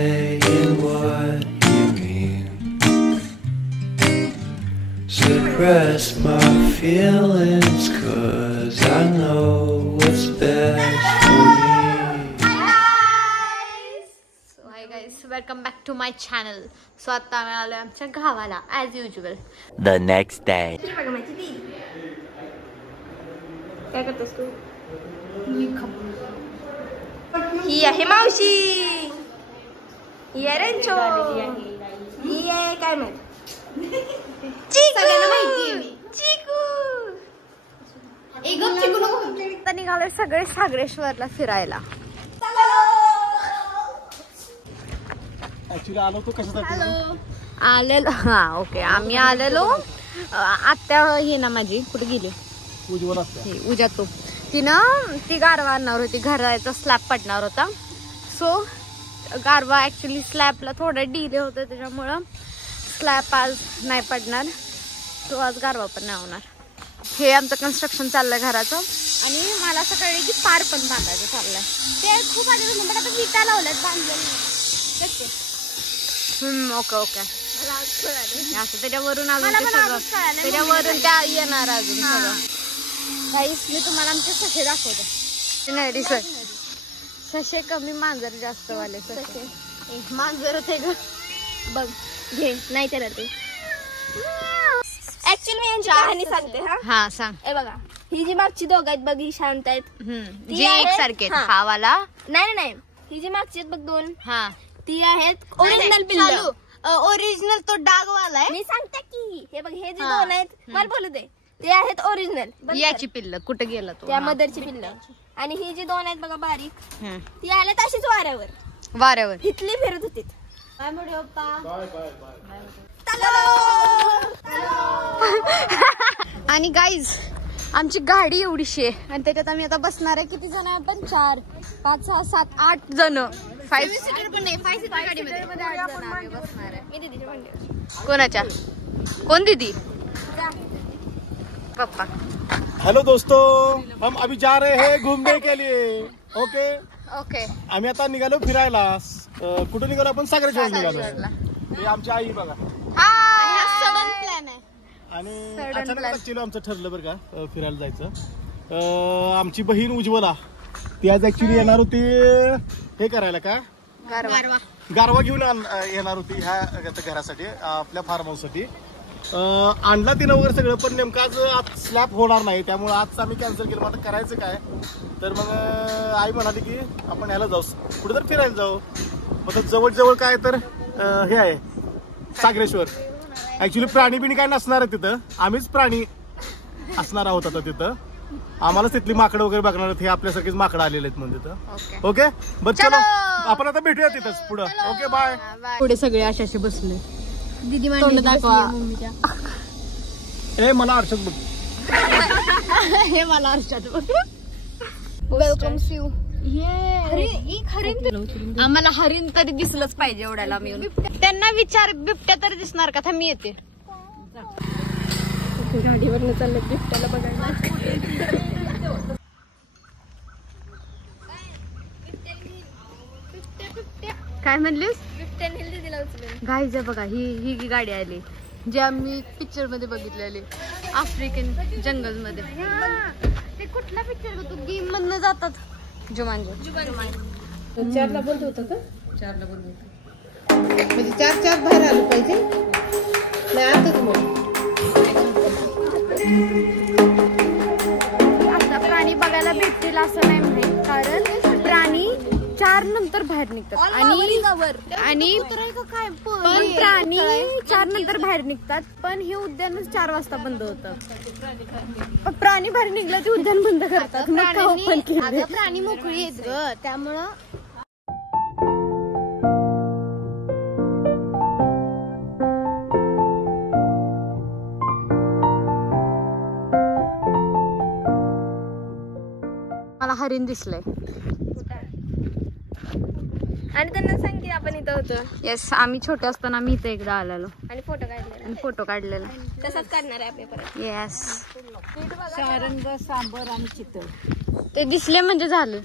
saying what you mean. Suppress my feelings, 'cause I know what's best for me. Hi guys, welcome back to my channel. So आता आम्ही आलोय आमच्या गावाला as usual. The next day. काय करतेस तू? ही आहे मावशी, ही आहे रेंचो, ही आहे काय माहित सगळ्यांना माहिती आहे चिकू. आता निघालोय सगळे सागरेश्वरला फिरायला. आलेलो हा ओके. आम्ही आलेलो आत्या ही ना माझी कुठे गेली उजातो ती गारवा आणणार होती. घराचा स्लॅब पडणार होता. सो गारवा ऍक्च्युली स्लॅबला थोडं डिले होतं त्याच्यामुळं स्लॅब आज नाही पडणार. सो आज गारवा पण नाही होणार. हे आमचं कन्स्ट्रक्शन चाललंय घराचं. आणि मला असं कळलं की पार पण बांधायचं चाललंय. ते खूप आधी पण आता विटा लावल्यात बांधलेले. Okay okay. असं त्याच्यावरून अजून त्याच्यावरून त्या येणार अजून सगळं. गाईस मी तुम्हाला आमचे सशे दाखवते. नाही सर सशे कमी मांजर जास्त वाले सशे. मांजर ते ग बघ घे नाही त्याला ते. ऍक्च्युअली मी यांची कहाणी सांगते. हा सांग. ए बघा ही जी मागची दोघ आहेत बघ ही शांत आहेत. जी एकसारखे हा वाला नाही नाही ही जी मागची आहेत बघ दोन हा ती आहेत ओरिजिनल पिल्लू. ओरिजिनल तो डाग वाला आहे. मी सांगते की हे बघ हे जे दोन आहेत मला बोलू दे ते आहेत ओरिजिनल. याची पिल्ल कुठे गेला तो? त्या मदरची पिल्ल. आणि ही जी दोन आहेत बघा बारीक ती आल्या तशीच वाऱ्यावर इथली फिरत होती. आणि गाईज आमची गाडी एवढीशी आहे आणि त्याच्यात आम्ही आता बसणार आहे. किती जण आहे आपण? 4 5 6 7 8 जण. 5 सीटर पण नाही 5 सीटर गाडीमध्ये 8 जण आम्ही बसणार आहे. मी दीदीच्या मांडीवर. कोणाच्या? कोण दीदी? पप्पा. हेलो दोस्तों, हम अभी जा रहे हैं घूमने के लिए. Okay okay. आम्ही आता निघालो फिरायला. कुठे निघालो आपण? सागरेश्वर निघालो. हे आमची आई बघा. सडन प्लॅन आहे. आणि अचानक ऍक्च्युली आमचं ठरलं बरं का फिरायला जायचं. आमची बहीण उज्ज्वला ती आज ऍक्च्युली येणार होती हे करायला का गारवा घेऊन येणार होती ह्या घरासाठी आपल्या फार्म हाऊस साठी. आणला तिनं वगैरे सगळं पण नेमकं आज स्लॅब होणार नाही त्यामुळे आज आम्ही कॅन्सल केलं. आता करायचं काय तर मग आई म्हणाली की आपण ह्याला जाऊ कुठे तर फिरायला जाऊ. मग जवळ काय तर हे आहे सागरेश्वर. ऍक्च्युली प्राणी बिणी काय नसणार आहे तिथं. आम्हीच प्राणी असणार आहोत आता तिथं. आम्हालाच तिथली माकडं वगैरे बघणार आहेत. हे आपल्यासारखीच माकडं आलेले आहेत म्हणून तिथं. ओके बरं चलो आपण आता भेटूया तिथंच पुढं. Okay bye. पुढे सगळे अशाशी बसले. दीदी दाखवा. ए मला आरशात बघ. हे मला आरशात बघ. Welcome you. आम्हाला हरिण तरी दिसलंच पाहिजे एवढ्याला मी. त्यांना विचार बिबट्या तरी दिसणार का? मी येते. गाडीवरनं चाललं बिबट्याला बघायला. काय म्हणलीस? बिबट्याने दीदीला उचलून. गाईज बघा ही गाडी आली जी आम्ही पिक्चर मध्ये बघितलेली आफ्रिकन जंगल मध्ये. ते कुठला पिक्चर तू गेम मधनं जातात जुमांजी. 4ला बंद होतं का? 4ला बंद होतं म्हणजे 4 बाहेर आलं पाहिजे नाही आता तुम्हाला. आता प्राणी बघायला भेटतील असं नाही माहित कारण प्राणी 4 नंतर बाहेर निघतात. आणि पण प्राणी 4 नंतर बाहेर निघतात. पण हे उद्यानच 4 वाजता बंद होतं. प्राणी बाहेर निघलं ते उद्यान बंद करतात. प्राणी मोकळी आहेत ग त्यामुळं. मला हरिण दिसलंय. आणि त्यांना सांग की आपण इथं होतो. येस आम्ही छोटे असताना आम्ही इथे एकदा आलेलो आणि फोटो काढलेला. तसंच काढणार आहे आपल्या परत. येस. सारंग सांबर आणि चितळ ते दिसले म्हणजे झालं.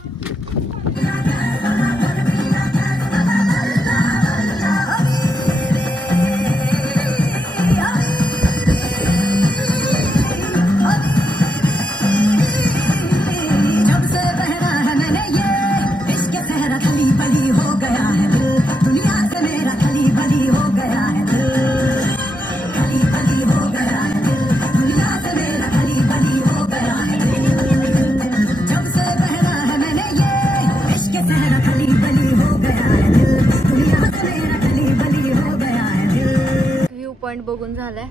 पॉइंट बघून झालाय.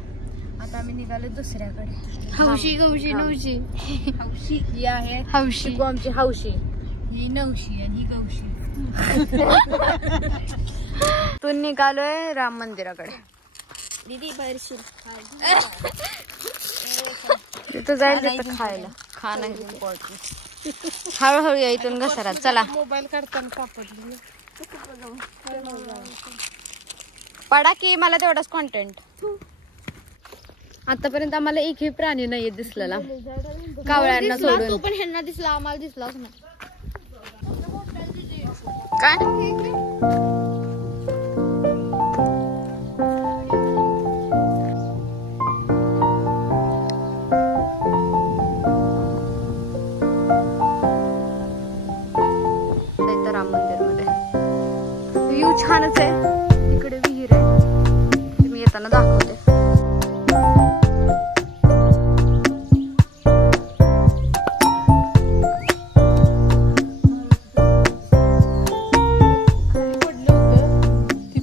आता आम्ही निघालो दुसऱ्याकडे. हौशी गौशी नवशी. हौशी ही आहे हौशी आमची हौशी. ही नवशी आणि ही गौशी. तू निघालोय राम मंदिराकडे. दीदी बरशी तिथं जाईल तिथं खायला. खाणं इम्पॉर्टंट. हळूहळू या इथून घसरात. चला मोबाईल काढताना सापडली. पडा की मला तेवढाच कॉन्टेंट. आतापर्यंत आम्हाला एकही प्राणी नाही दिसलेला कावळ्यांना सोडून. तू पण ह्यांना दिसला आम्हाला दिसलाच नाही. काय राम मंदिर मध्ये व्ह्यू छानच आहे. इकडे विहीर आहे. मी येताना दाखवते.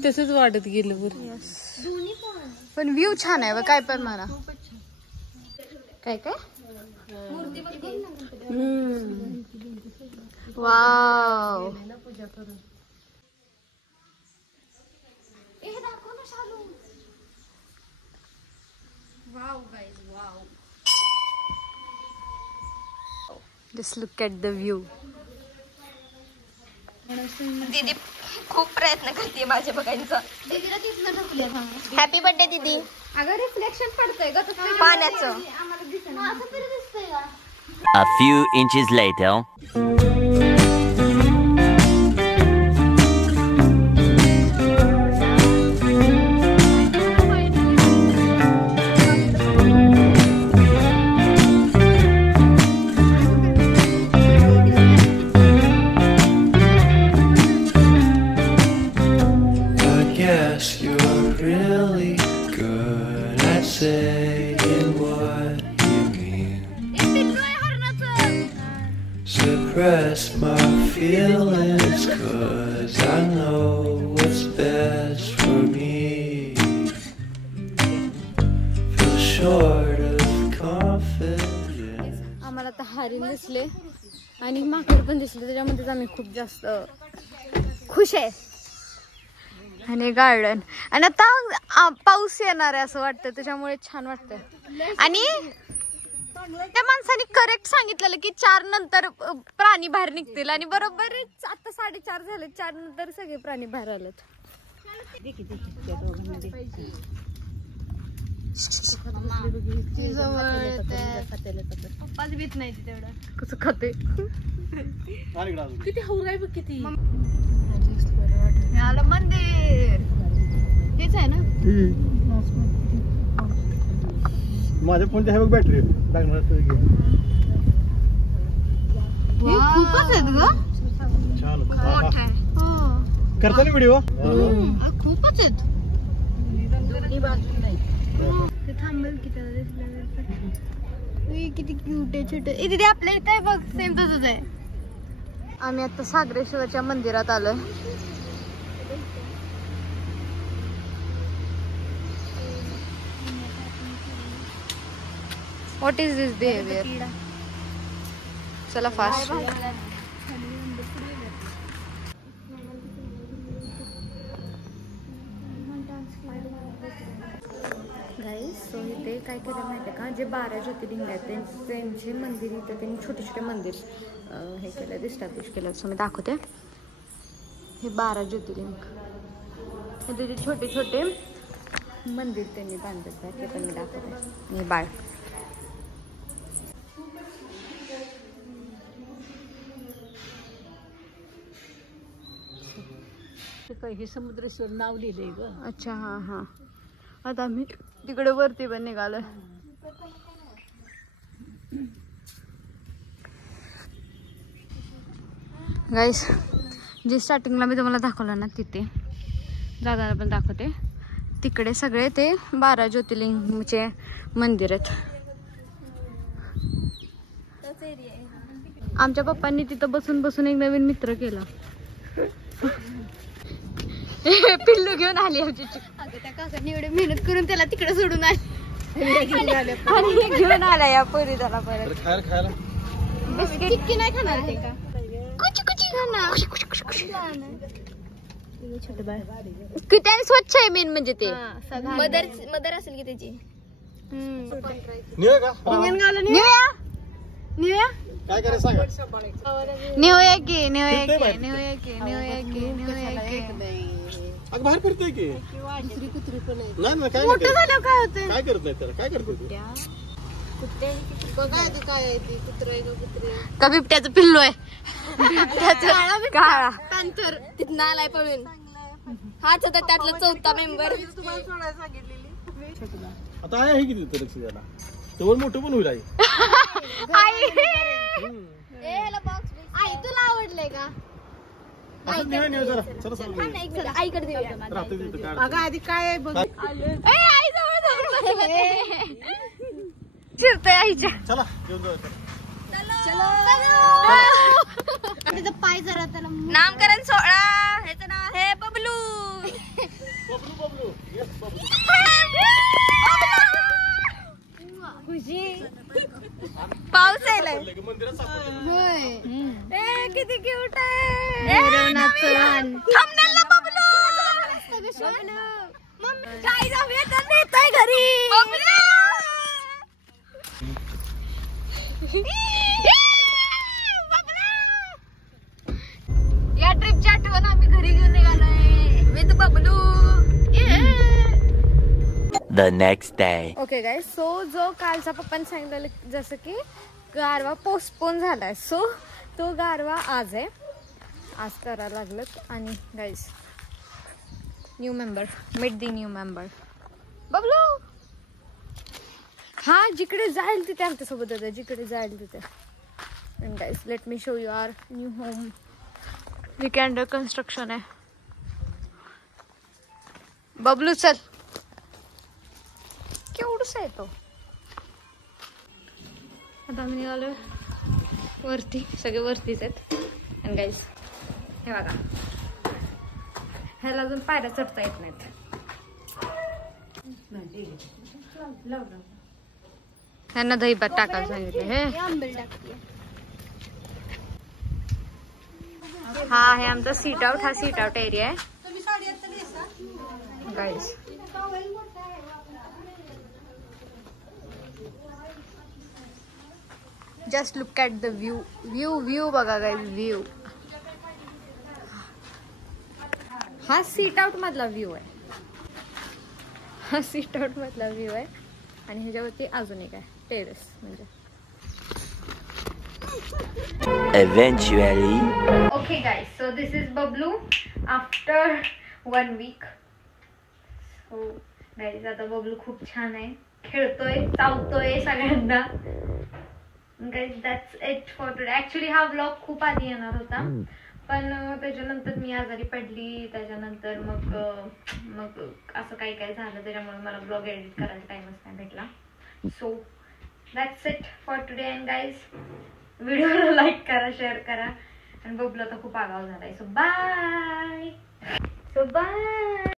तसंच वाढत गेलं बरं. पण व्ह्यू छान आहे. काय पण म्हणा. काय काय wow. Just look at the view. दीदी खूप प्रयत्न करते माझ्या बघायचा. हॅपी बर्थडे दीदी. अगं रिफ्लेक्शन पडतंय ग पाण्याचं. A few inches later. I guess you're really good at saying what you mean. Suppress my feelings, 'cause I know what's best for me. Feel short of confidence. आम्हाला आता हरिण दिसले आणि माकड पण दिसले. त्याच्यामध्येच आम्ही खूप जास्त खुश आहे. आणि गार्डन आणि आता पाऊस येणार आहे असं वाटतं. त्याच्यामुळे छान वाटतं. आणि त्या माणसाने करेक्ट सांगितलेलं की 4 नंतर प्राणी बाहेर निघतील आणि बरोबर आता 4:30 झाले. 4 नंतर सगळे प्राणी बाहेर आलेत. पप्पाच भीत नाही तेवढं. कसं खाते किती हौराय बघ किती. आलं मंदिर. हेच आहे ना. माझ्या फोनची आहे बघ बॅटरी. खूपच आहेत ग. छान करता ना व्हिडिओ. खूपच आहेत. ते थांबेल की किती क्यूट आहे. छोटे तिथे आपल्या इथे बघ सेम तसंच आहे. आम्ही आता सागरेश्वरच्या मंदिरात आलोय. What is this behaviour. चला फास्ट. गाईस सो इथे काय केलं माहिती आहे का. जे 12 ज्योतिर्लिंग आहेत त्यांचे मंदिर इथे त्यांनी छोटे छोटे मंदिर हे केलं इस्टॅब्लिश केलं. सो मी दाखवते. हे 12 ज्योतिर्लिंग त्याचे छोटे छोटे मंदिर त्यांनी बांधत आहे. ते पण मी दाखवते. हे बाळ हे समुद्रेश्वर नाव लिहिलंय ग. अच्छा हां हां. आता आम्ही तिकडे वरती पण निघालोय. गाईस जे स्टार्टिंगला मी तुम्हाला दाखवलं ना तिथे जाताना पण दाखवते. तिकडे सगळे ते 12 ज्योतिर्लिंगचे मंदिर आहेत. आमच्या पप्पांनी तिथं बसून बसून एक नवीन मित्र केला. पिल्लू घेऊन आली आमची. त्या काकांनी एवढी मेहनत करून त्याला तिकडे सोडून आले आणि घेऊन आला या पोरी त्याला परत. खायला चिक्की नाही खाणार ते का? कुची खाणार. छोटे बाळ किती स्वच्छ आहे मेन म्हणजे ते. मदर असेल की त्याची. निघूया का? निवया काय करायचं सांगा. निवया की अगं बाहेर फिरतोय की. कुत्री पण आहे. नाही काय मोठं झाल्यावर काय होतंय? काय करत नाही त्याला. काय करतोय तू? बघा ती काय आहे ती कुत्री आहे का कुत्री आहे. का बिबट्याचं पिल्लू आहे. काळा पॅन्थर तिथनं आलाय पळून. हाच होता त्यातला 4था मेंबर. तुम्हाला सोडायला सांगितलेली. आता आहे किती तर लक्ष द्यायला. तेवढं मोठं पण होईल आई. आई तुला आवडलंय का? असं निघा जरा. चला आईकडे देऊया. राहते तिथं काय. बघा आधी काय आहे बघ. आई जवळ चिरतोय आईच्या. चला घेऊन जाऊ. त्याचा पाय जरा त्याला नामकरण सोहळा. ह्याचं नाव आहे बबलू. बबलू येस बबलू. खुशी पाऊस यायलाय. मंदिरात सापडलं. किती क्यूट आहे. थांबण्याला बबलू. मम्मी काय जाऊया तर नेतोय घरी. या ट्रिपची आठवण आम्ही घरी घेऊन निघालोय with Bablu. The next day. Okay guys, so जो कालचा पप्पांनी सांगितलेलं जसं की गारवा पोस्टपोन झालाय, सो तो गारवा आज आहे. आज करायला लागलं. आणि guys new member, meet the new member Bablu. हा जिकडे जाईल तिथे आमच्यासोबत होतं, जिकडे जाईल तिथे. And guys let me show you our new home. Under construction आहे. बबलू चल. केवढंच आहे तो. आता आम्ही निघालो वरती. सगळे वरतीच आहेत. आणि गाईज हे बघा, ह्याला अजून पायऱ्या चढता येत नाहीत. ह्यांना दही भात टाकायला सांगितलं. हे हा आहे आमचा सीट आउट. हा सीट आउट एरिया आहे guys. Just look at the view बघा गाईज. व्ह्यू हा सीट आउट मधला व्ह्यू आहे. हा सीट आउट मधला व्ह्यू आहे. आणि ह्याच्यावरती अजून एक आहे टेरेस. म्हणजे Eventually. Okay guys, so this is Bablu after 1 week. So guys, आता बबलू खूप छान आहे. खेळतोय, चावतोय सगळ्यांना. Guys, that's it for today. Actually हा vlog खूप आधी येणार होता, पण त्याच्यानंतर मी आजारी पडली. त्याच्यानंतर मग असं काही झालं, त्याच्यामुळे मला ब्लॉग एडिट करायला टाइमच नाही भेटला. So that's it for today. And guys व्हिडिओला लाईक करा, शेअर करा. आणि बबलू आता खूप आगाव झालाय. So bye.